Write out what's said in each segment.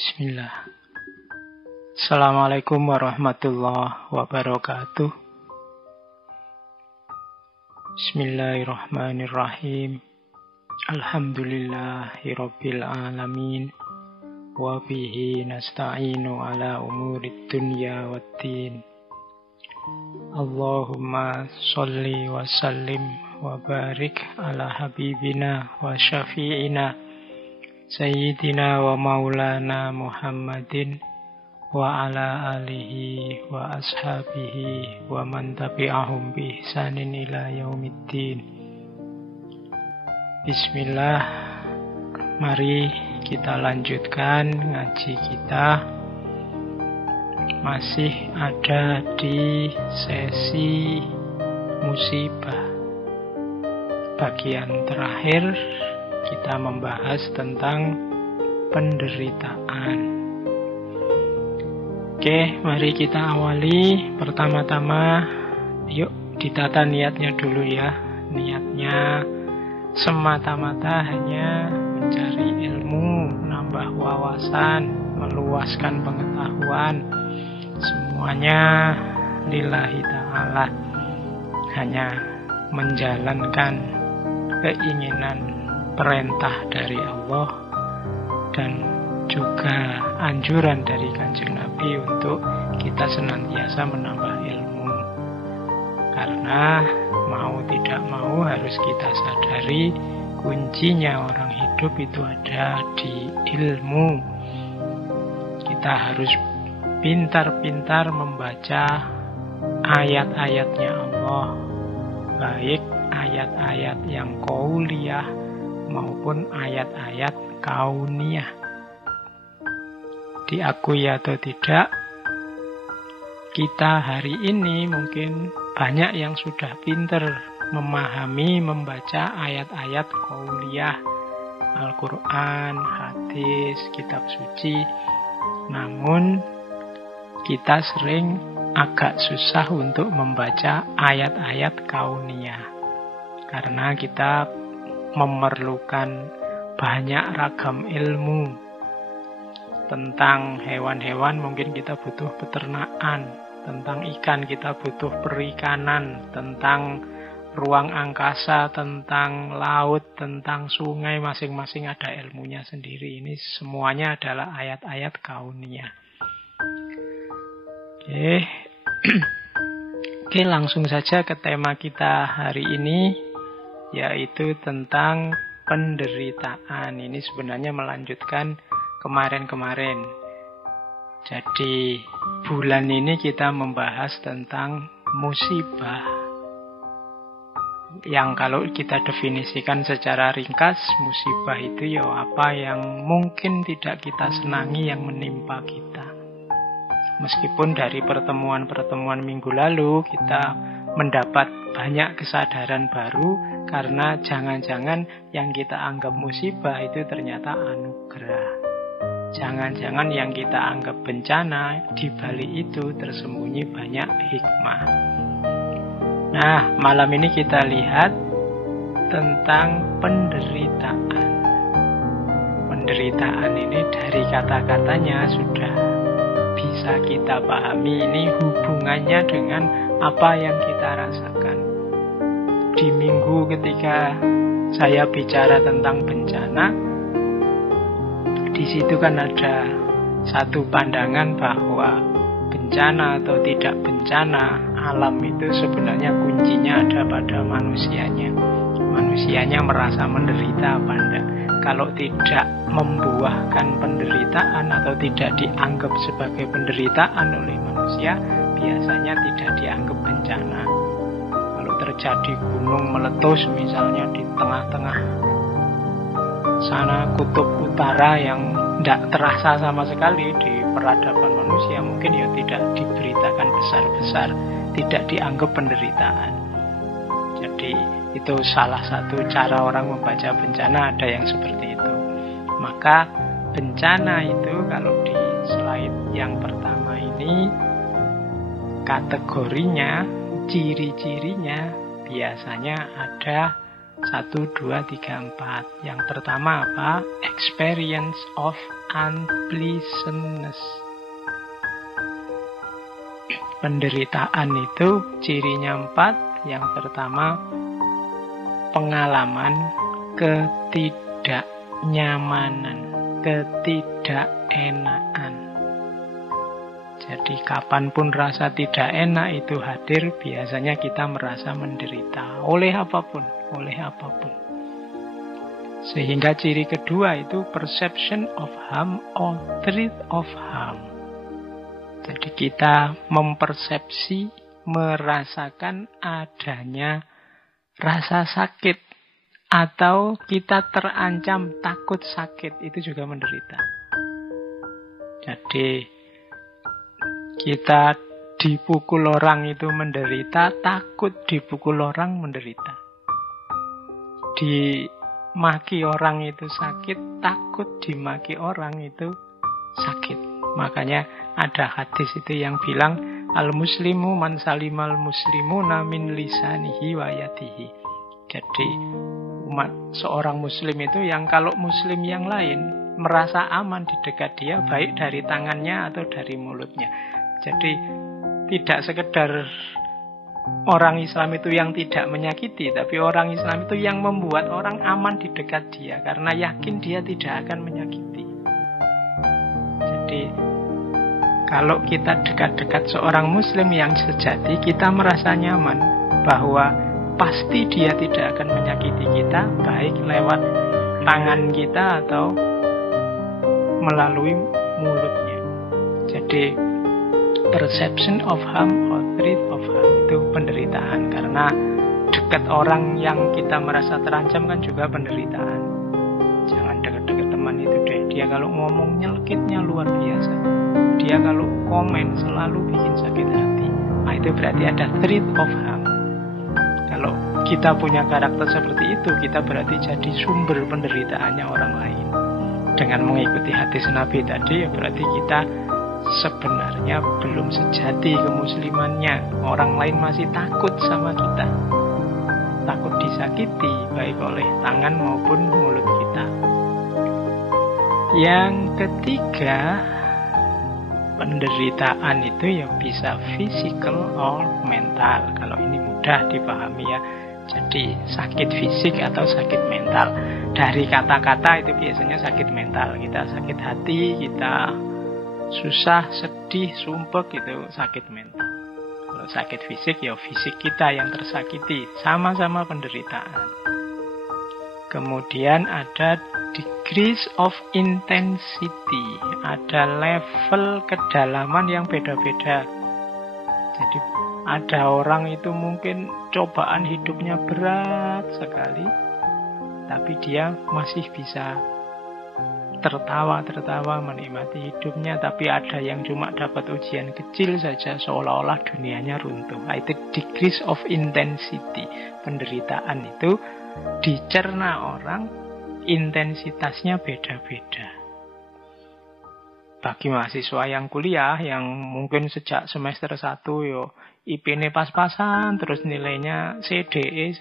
Bismillah. Assalamualaikum warahmatullahi wabarakatuh. Bismillahirrahmanirrahim. Alhamdulillahirabbil alamin. Wa bihi nasta'inu ala umurid dunya waddin. Allahumma sholli wa sallim wa barik ala habibina wa syafi'ina Sayyidina wa maulana Muhammadin wa ala alihi wa ashabihi wa man tabi'ahum bi ihsanin ila yaumiddin. Bismillah. Mari kita lanjutkan ngaji kita. Masih ada di sesi musibah. Bagian terakhir kita membahas tentang penderitaan. Oke, mari kita awali. Pertama-tama, yuk ditata niatnya dulu ya. Niatnya semata-mata hanya mencari ilmu, menambah wawasan, meluaskan pengetahuan. Semuanya lillahi ta'ala. Hanya menjalankan keinginan perintah dari Allah dan juga anjuran dari Kanjeng Nabi untuk kita senantiasa menambah ilmu. Karena mau tidak mau harus kita sadari kuncinya orang hidup itu ada di ilmu. Kita harus pintar-pintar membaca ayat-ayatnya Allah, baik ayat-ayat yang qauliyah maupun ayat-ayat kauniyah. Diakui atau tidak, kita hari ini mungkin banyak yang sudah pintar memahami, membaca ayat-ayat kauniyah, Al-Quran, hadis, kitab suci. Namun kita sering agak susah untuk membaca ayat-ayat kauniyah karena kita memerlukan banyak ragam ilmu. Tentang hewan-hewan mungkin kita butuh peternakan, tentang ikan kita butuh perikanan, tentang ruang angkasa, tentang laut, tentang sungai, masing-masing ada ilmunya sendiri. Ini semuanya adalah ayat-ayat kauniyah. Oke, langsung saja ke tema kita hari ini, yaitu tentang penderitaan. Ini sebenarnya melanjutkan kemarin-kemarin. Jadi bulan ini kita membahas tentang musibah, yang kalau kita definisikan secara ringkas, musibah itu ya apa yang mungkin tidak kita senangi yang menimpa kita. Meskipun dari pertemuan-pertemuan minggu lalu kita mendapat banyak kesadaran baru, karena jangan-jangan yang kita anggap musibah itu ternyata anugerah. Jangan-jangan yang kita anggap bencana, di balik itu tersembunyi banyak hikmah. Nah, malam ini kita lihat tentang penderitaan. Penderitaan ini dari kata-katanya sudah bisa kita pahami, ini hubungannya dengan apa yang kita rasakan. Di minggu ketika saya bicara tentang bencana, di situ kan ada satu pandangan bahwa bencana atau tidak bencana, alam itu sebenarnya kuncinya ada pada manusianya. Manusianya merasa menderita apa enggak. Kalau tidak membuahkan penderitaan atau tidak dianggap sebagai penderitaan oleh manusia, biasanya tidak dianggap bencana. Kalau terjadi gunung meletus misalnya di tengah-tengah sana kutub utara yang tidak terasa sama sekali di peradaban manusia, mungkin ya tidak diberitakan besar-besar, tidak dianggap penderitaan. Jadi itu salah satu cara orang membaca bencana, ada yang seperti itu. Maka bencana itu kalau di slide yang pertama ini, kategorinya, ciri-cirinya biasanya ada 1, 2, 3, 4. Yang pertama apa? Experience of unpleasantness. Penderitaan itu cirinya 4. Yang pertama, pengalaman ketidaknyamanan, ketidakenaan. Jadi kapanpun rasa tidak enak itu hadir, biasanya kita merasa menderita oleh apapun. Sehingga ciri kedua itu perception of harm or threat of harm. Jadi kita mempersepsi, merasakan adanya rasa sakit, atau kita terancam takut sakit, itu juga menderita. Jadi kita dipukul orang itu menderita, takut dipukul orang menderita. Dimaki orang itu sakit, takut dimaki orang itu sakit. Makanya ada hadis itu yang bilang, al-muslimu man salimal muslimuna min lisanihi wa yadihi. Jadi seorang muslim itu yang kalau muslim yang lain merasa aman di dekat dia, baik dari tangannya atau dari mulutnya. Jadi tidak sekedar orang Islam itu yang tidak menyakiti, tapi orang Islam itu yang membuat orang aman di dekat dia, karena yakin dia tidak akan menyakiti. Jadi kalau kita dekat-dekat seorang muslim yang sejati, kita merasa nyaman bahwa pasti dia tidak akan menyakiti kita, baik lewat tangan kita atau melalui mulutnya. Jadi perception of harm or threat of harm itu penderitaan. Karena dekat orang yang kita merasa terancam kan juga penderitaan. Jangan dekat-dekat teman itu deh. Dia kalau ngomong nyelkitnya luar biasa. Dia kalau komen selalu bikin sakit hati. Nah itu berarti ada threat of harm. Kalau kita punya karakter seperti itu, kita berarti jadi sumber penderitaannya orang lain. Dengan mengikuti hadis Nabi tadi, ya berarti kita sebenarnya belum sejati kemuslimannya. Orang lain masih takut sama kita, takut disakiti baik oleh tangan maupun mulut kita. Yang ketiga, penderitaan itu ya bisa physical or mental. Kalau ini mudah dipahami ya. Jadi sakit fisik atau sakit mental. Dari kata-kata itu biasanya sakit mental. Kita sakit hati, kita susah, sedih, sumpek, itu sakit mental. Kalau sakit fisik, ya fisik kita yang tersakiti. Sama-sama penderitaan. Kemudian ada degrees of intensity. Ada level kedalaman yang beda-beda. Jadi ada orang itu mungkin cobaan hidupnya berat sekali, tapi dia masih bisa tertawa menikmati hidupnya. Tapi ada yang cuma dapat ujian kecil saja seolah-olah dunianya runtuh. Itu degrees of intensity. Penderitaan itu dicerna orang, intensitasnya beda-beda. Bagi mahasiswa yang kuliah, yang mungkin sejak semester 1 yo IP-nya pas-pasan, terus nilainya CDE,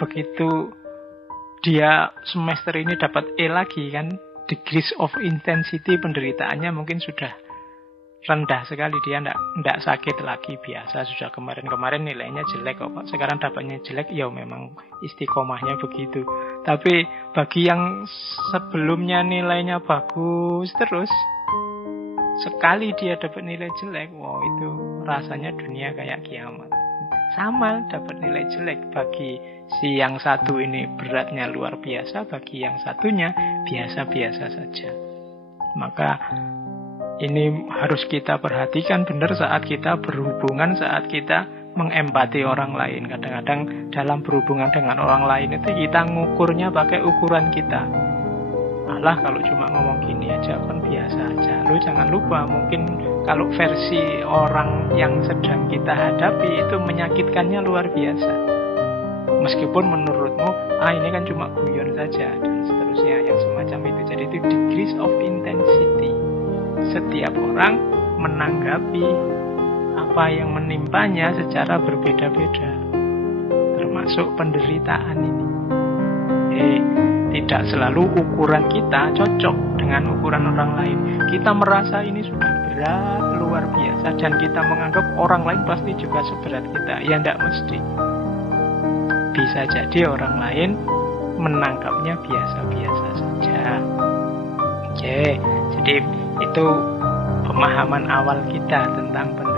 begitu dia semester ini dapat E lagi kan, degrees of intensity penderitaannya mungkin sudah rendah sekali. Dia ndak sakit lagi, biasa. Sudah kemarin nilainya jelek kok, sekarang dapatnya jelek, ya memang istiqomahnya begitu. Tapi bagi yang sebelumnya nilainya bagus terus, sekali dia dapat nilai jelek, wow, itu rasanya dunia kayak kiamat. Sama dapat nilai jelek, bagi si yang satu ini beratnya luar biasa, bagi yang satunya biasa-biasa saja. Maka ini harus kita perhatikan benar saat kita berhubungan, saat kita mengempati orang lain. Kadang-kadang dalam berhubungan dengan orang lain itu kita ngukurnya pakai ukuran kita. Alah, kalau cuma ngomong gini aja kan biasa aja. Lu jangan lupa, mungkin kalau versi orang yang sedang kita hadapi itu menyakitkannya luar biasa. Meskipun menurutmu, ini kan cuma guyon saja, dan seterusnya yang semacam itu. Jadi itu degrees of intensity. Setiap orang menanggapi apa yang menimpanya secara berbeda-beda, termasuk penderitaan ini. Tidak selalu ukuran kita cocok dengan ukuran orang lain. Kita merasa ini sudah berat, luar biasa, dan kita menganggap orang lain pasti juga seberat kita. Ya tidak mesti. Bisa jadi orang lain menangkapnya biasa-biasa saja. Oke, jadi itu pemahaman awal kita tentang penderitaan.